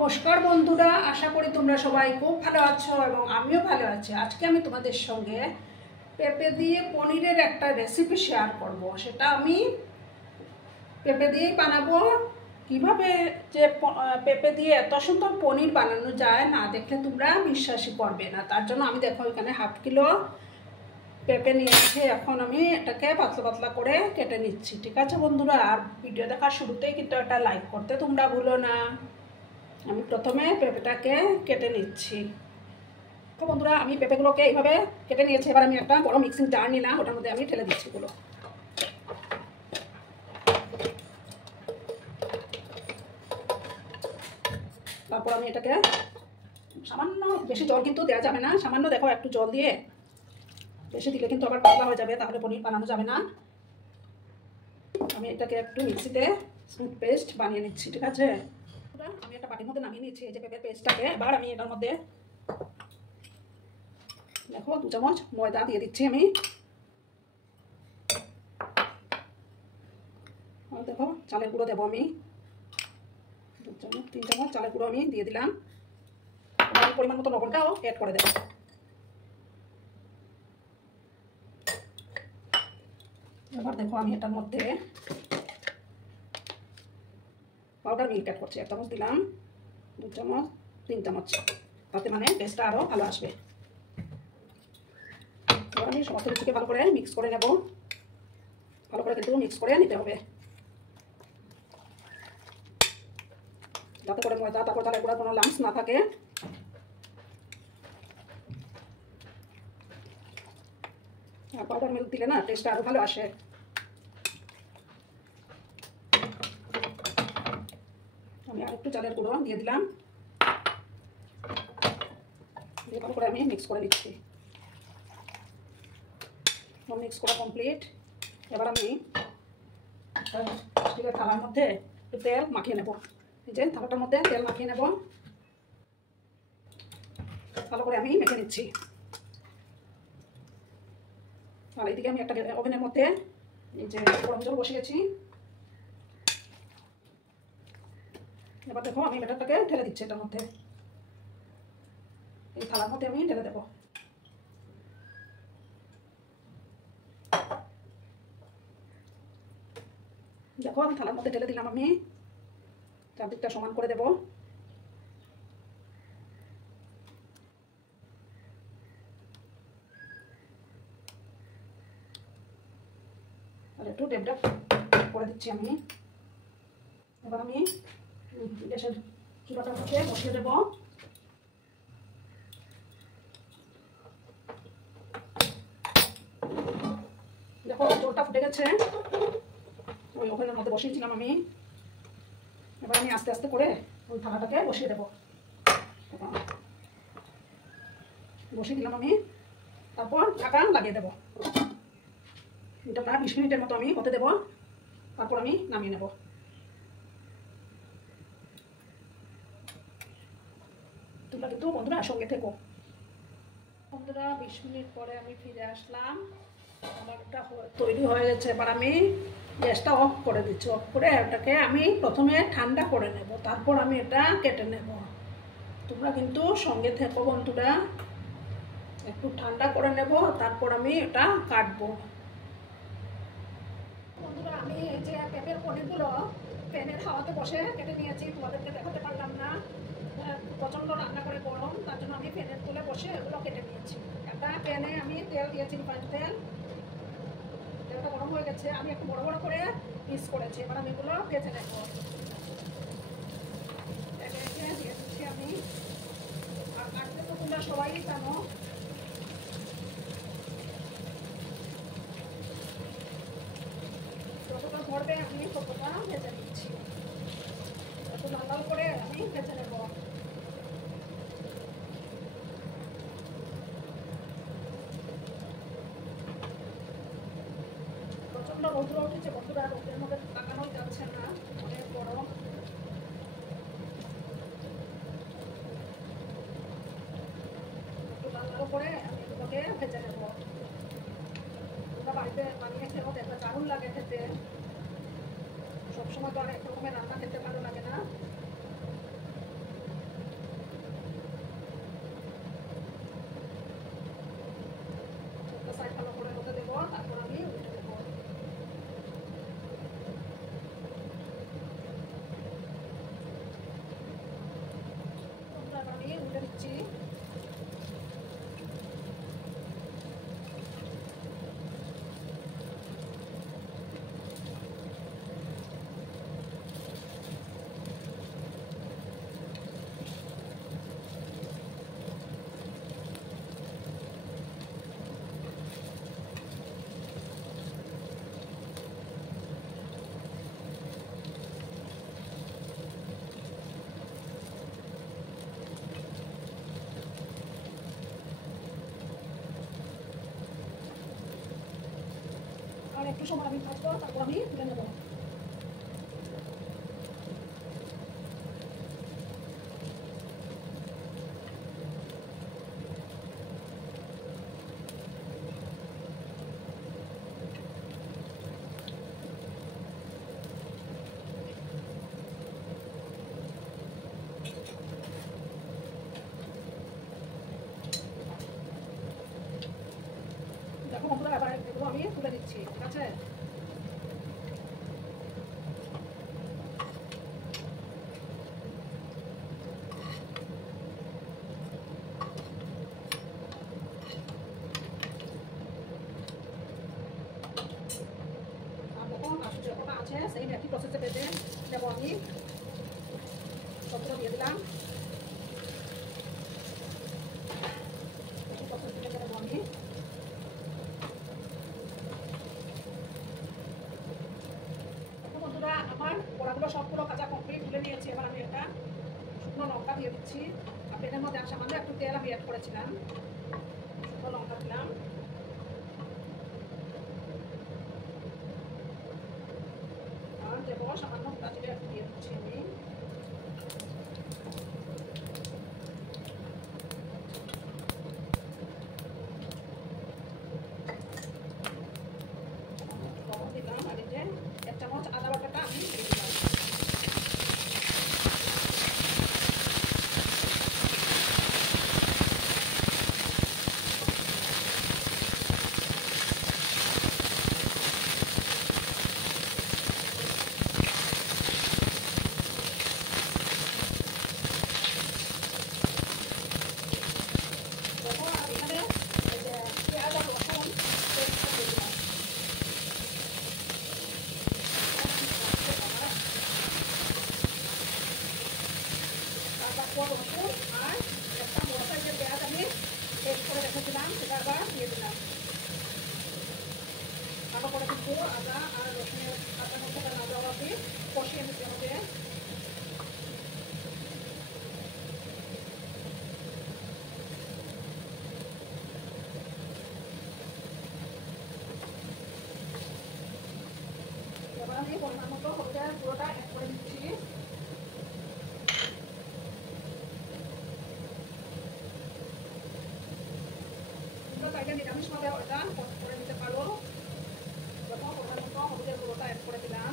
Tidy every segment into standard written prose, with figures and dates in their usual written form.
নমস্কার বন্ধুরা, আশা করি তোমরা সবাই খুব ভালো আছো এবং আমিও ভালো আছি। আজকে আমি তোমাদের সঙ্গে পেঁপে দিয়ে পনিরের একটা রেসিপি শেয়ার করব। সেটা আমি পেঁপে দিয়েই বানাবো। কিভাবে যে পেঁপে দিয়ে এত সুন্দর পনির বানানো যায় না দেখলে তোমরা বিশ্বাসই করবে না। তার জন্য আমি দেখো এখানে হাফ কিলো পেঁপে নিয়েছি। এখন আমি এটাকে পাতলা পাতলা করে কেটে নিচ্ছি। ঠিক আছে বন্ধুরা, আর ভিডিও দেখার শুরুতেই কিন্তু একটা লাইক করতে তোমরা ভুলো না। আমি প্রথমে পেঁপেটাকে কেটে নিচ্ছি। তো বন্ধুরা, আমি পেঁপেগুলোকে এইভাবে কেটে নিয়েছি। এবার আমি একটা বড় মিক্সিং জার নিলাম, ওটার মধ্যে আমি ঢেলে দিচ্ছি এগুলো। তারপর আমি এটাকে সামান্য, বেশি জল কিন্তু দেওয়া যাবে না, সামান্য দেখো একটু জল দিয়ে, বেশি দিলে কিন্তু আবার পাতলা হয়ে যাবে, তাহলে পনির বানানো যাবে না। আমি এটাকে একটু মিক্সিতে স্মুথ পেস্ট বানিয়ে নিচ্ছি। ঠিক আছে, আমি একটা বাটির মধ্যে নামিয়ে নিচ্ছি এই যে পেঁপের পেস্টটাকে। এবার আমি এটার মধ্যে দেখো 2 চামচ ময়দা দিয়ে দিচ্ছি। আমি দেখো চালের গুঁড়ো দেবো, আমি 2 চামচ 3 চামচ চালের গুঁড়ো আমি দিয়ে দিলাম। আমি পরিমাণ মতো লবণটাও অ্যাড করে দেবো। এবার দেখো আমি এটার মধ্যে পাউডার মিল্ক অ্যাড করছি। 1 চামচ দিলাম, 2 চামচ 3 চামচ, তাতে মানে টেস্টটা আরও ভালো আসবে। এবার আমি সমস্ত কিছুকে ভালো করে মিক্স করে নেব। ভালো করে কিন্তু মিক্স করে নিতে হবে, যাতে করে ময়দা তারপর চালের গুঁড়ার কোনো লাম্পস না থাকে। আর পাউডার মিল্ক দিলে না টেস্টটা আরও ভালো আসে। আমি আর একটু চালের গুঁড়ো দিয়ে দিলাম, দিয়ে ভালো করে আমি মিক্স করে নিচ্ছি। মিক্স করা কমপ্লিট। এবার আমি স্টিলের থালার মধ্যে একটু তেল মাখিয়ে নেব। এই যে থালাটার মধ্যে তেল মাখিয়ে নেব, ভালো করে আমি মেখে নিচ্ছি। আর এইদিকে আমি একটা ওভেনের মধ্যে এই যে গরম জল বসিয়েছি। এবার দেখো আমি ব্যাটারটাকে ঢেলে দিচ্ছি এটার মধ্যে, এই থালার মধ্যে আমি ঢেলে দেবো। দেখো আমি থালার মধ্যে ঢেলে দিলাম। আমি চারদিকটা সমান করে দেব। আর একটু ডেবটা করে দিচ্ছি আমি। এবার আমি গ্যাসের চুলাটার মধ্যে বসিয়ে দেবো। দেখো জলটা ফুটে গেছে, ওই ওভেনের মধ্যে বসিয়েছিলাম আমি। এবার আমি আস্তে আস্তে করে ওই থালাটাকে বসিয়ে দেবো। বসিয়ে দিলাম আমি, তারপর ঢাকা লাগিয়ে দেবো। এটা প্রায় 20 মিনিটের মতো আমি হতে দেবো, তারপর আমি নামিয়ে নেব। তোমরা কিন্তু বন্ধুরা সঙ্গে থেকো। বন্ধুরা 20 মিনিট পরে আমি ফিরে আসলাম। আমারটা তৈরি হয়ে গেছে। এবার আমি গ্যাসটা অফ করে দিচ্ছি। অফ করে এটাকে আমি প্রথমে ঠান্ডা করে নেব, তারপর আমি এটা কেটে নেব। তোমরা কিন্তু সঙ্গে থেকো বন্ধুরা, একটু ঠান্ডা করে নেব, তারপর আমি এটা কাটবো। বন্ধুরা আমি এই যে পেঁপের পনিরগুলো প্যানের হাওয়াতে বসে কেটে নিয়েছি, তোমাদেরকে দেখাতে পারলাম না, প্রচণ্ড রান্না করে গরম, তার জন্য আমি প্যানের তুলে বসে এগুলো কেটে নিয়েছি। একটা প্যানে আমি তেল দিয়েছি, রিফাইন্ড তেল। তেলটা গরম হয়ে গেছে, আমি একটু বড় বড় করে পিস করেছি। এবার আমি এগুলো ভেজে নেব। দিয়ে দিচ্ছি আমি। আর কাটতে তো তোমরা সবাই জানো। যতটা ধরবে আমি ততটা ভেজে নিচ্ছি। একটু লাল লাল করে আমি ভেজে নেব। প্রচন্ড রৌদ্র উঠেছে বন্ধুরা, রৌদ্রের মধ্যে তাকানো যাচ্ছে না, অনেক গরম। একটু লাল লাল করে আমি এগুলোকে ভেজে নেব। তোমরা বাড়িতে বানিয়ে খেয়েও দেখবে, দারুণ লাগে খেতে। সবসময় তো আর এক রকমের রান্না খেতে ভালো লাগে না। উল্টে দিচ্ছি। আর একটু সময় আমি ভাজবো, তারপর আমি তুলে নেবো। দেখো বন্ধুরা, এবার এগুলো আমি তুলে দিচ্ছি, ঠিক আছে? আর দেখো কাজু যেটা আছে সেই একই প্রসেসে ভেজে নেবো আমি। সবগুলো দিয়ে দিলাম, একই প্রসেসে ভেজে নেবো আমি। বন্ধুরা, আমার বড়াগুলো সবগুলো কাঁচা কমপ্লিট তুলে নিয়েছি। এবার আমি একটা শুকনো লঙ্কা দিয়ে দিচ্ছি। আর এর মধ্যে সামান্য একটু তেল আমি অ্যাড করেছিলাম, শুকনো লঙ্কা দিলাম। আর দেবো সামান্য গোটা জিরে একটু দিয়ে দিচ্ছি আমি। লবণ দিলাম, আর এই যে 1 চামচ আদা বাটাটা আমি দিয়ে দিলাম। আর এখানে এই যে পেঁয়াজ আর রসুন পেস্টটা দিয়ে দিলাম। তারপর রসুন আর একটা বড় সাইজের পেঁয়াজ আমি পেস্ট করে রেখেছিলাম, সেটা আবার দিয়ে দিলাম। ভালো করে কিন্তু আদা আর রসুনের কাঁচা মশলাটা না দেওয়া অবধি কষিয়ে নিতে হবে। এবার আমি পরিমাণ মতো হলুদের গুঁড়োটা অ্যাড করে দিচ্ছি। তোমরা চাইলে নিরামিষভাবে ওটা করে দিতে পারো। যখন পরিমাণ মতো হলুদের গুঁড়োটা অ্যাড করে দিলাম,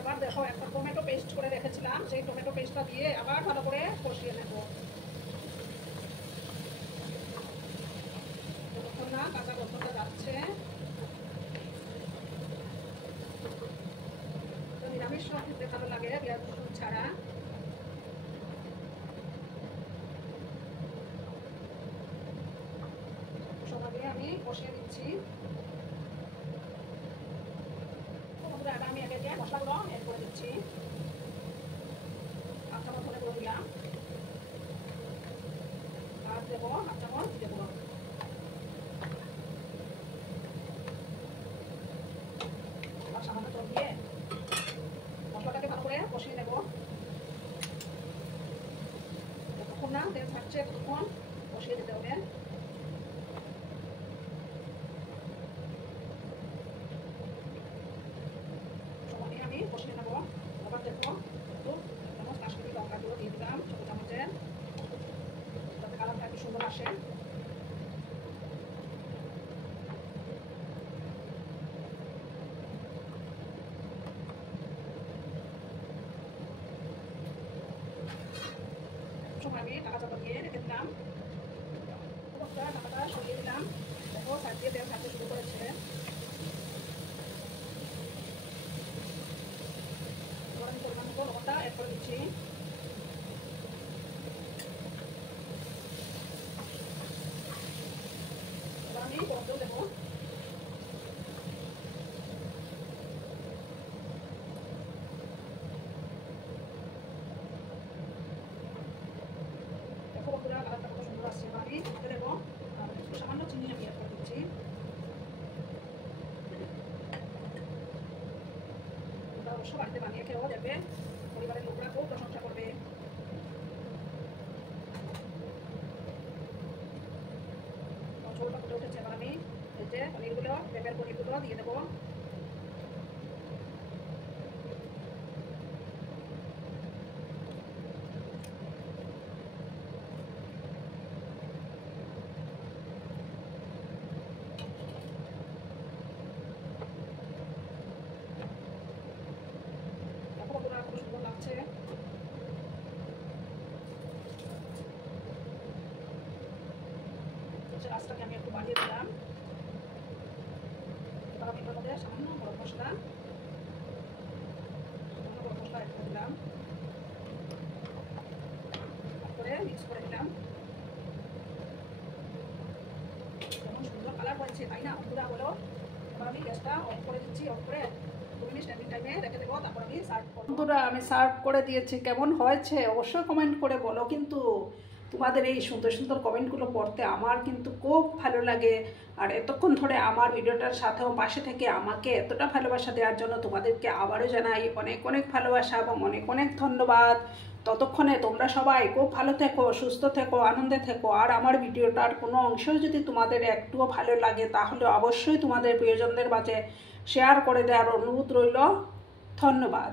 এবার দেখো একটা টমেটো পেস্ট করে রেখেছিলাম, সেই টমেটো পেস্টটা দিয়ে আবার ভালো করে কষিয়ে নেব। যতক্ষণ না কাঁচা গন্ধটা যাচ্ছে। নিরামিষ সব খেতে ভালো লাগে পেঁয়াজ রসুন ছাড়া। সময় দিয়ে আমি কষিয়ে দিচ্ছি। আমি আগে যে মশলাগুলো অ্যাড করে দিচ্ছি। 1 চামচ ধনে গুঁড়ো দিলাম, আর দেবো 1 চামচ জিরে গুঁড়ো। আর সামান্য জল দিয়ে মশলাটাকে ভালো করে কষিয়ে নেব। যতক্ষণ না তেল থাকছে ততক্ষণ কষিয়ে দিতে হবে। আমি কষিয়ে নেবো। আবার দেখবো একটু চামচ কাশ্মীরি লঙ্কা গুঁড়ো দিয়ে দিলাম, ছোটো চামচের, যাতে কালারটা একটু সুন্দর আসে। সময় আমি টাকা চাপা দিয়ে রেখে দিলাম। ঢাকাটা সরিয়ে দিলাম। দেখো সাইড দিয়ে তেল ছাড়তে শুরু করেছে। এবার আমি পরিমাণ মতো লবণটা অ্যাড করে দিচ্ছি। এবার আমি গরম জল দেবো। দেখো বন্ধুরা কালারটা কত সুন্দর আসছে। এবার আমি দিতে দেবো সামান্য চিনি আমি অ্যাড করে দিচ্ছি। তোমরা অবশ্য বাড়িতে বানিয়ে খেয়েও দেখবে, পরিবারের লোকরা খুব প্রশংসা করবে। ঝোলটা ফুটে উঠেছে। এবার আমি এই যে পনিরগুলো, পেঁপের পনিরগুলো দিয়ে দেবো। দেখো বন্ধুরা খুব সুন্দর লাগছে। আঁচটাকে আমি একটু বাড়িয়ে দিলাম। এবার আমি এটার মধ্যে সামান্য গরম মশলা অ্যাড করে দিলাম, তারপরে মিক্স করে দিলাম। যেমন সুন্দর কালার হয়েছে তাই না বন্ধুরা, বলো। এবার আমি গ্যাসটা অফ করে দিচ্ছি। অফ করে 2 মিনিট স্ট্যান্ডিং টাইমে রেখে দেবো, তারপর আমি সার্ভ করব। বন্ধুরা আমি সার্ভ করে দিয়েছি। কেমন হয়েছে অবশ্যই কমেন্ট করে বলো। কিন্তু তোমাদের এই সুন্দর সুন্দর কমেন্টগুলো পড়তে আমার কিন্তু খুব ভালো লাগে। আর এতক্ষণ ধরে আমার ভিডিওটার সাথেও পাশে থেকে আমাকে এতটা ভালোবাসা দেওয়ার জন্য তোমাদেরকে আবারও জানাই অনেক অনেক ভালোবাসা এবং অনেক অনেক ধন্যবাদ। ততক্ষণে তোমরা সবাই খুব ভালো থেকো, সুস্থ থেকো, আনন্দে থেকো। আর আমার ভিডিওটার কোনো অংশও যদি তোমাদের একটুও ভালো লাগে তাহলে অবশ্যই তোমাদের প্রিয়জনদের মাঝে শেয়ার করে দেওয়ার অনুরোধ রইল। ধন্যবাদ।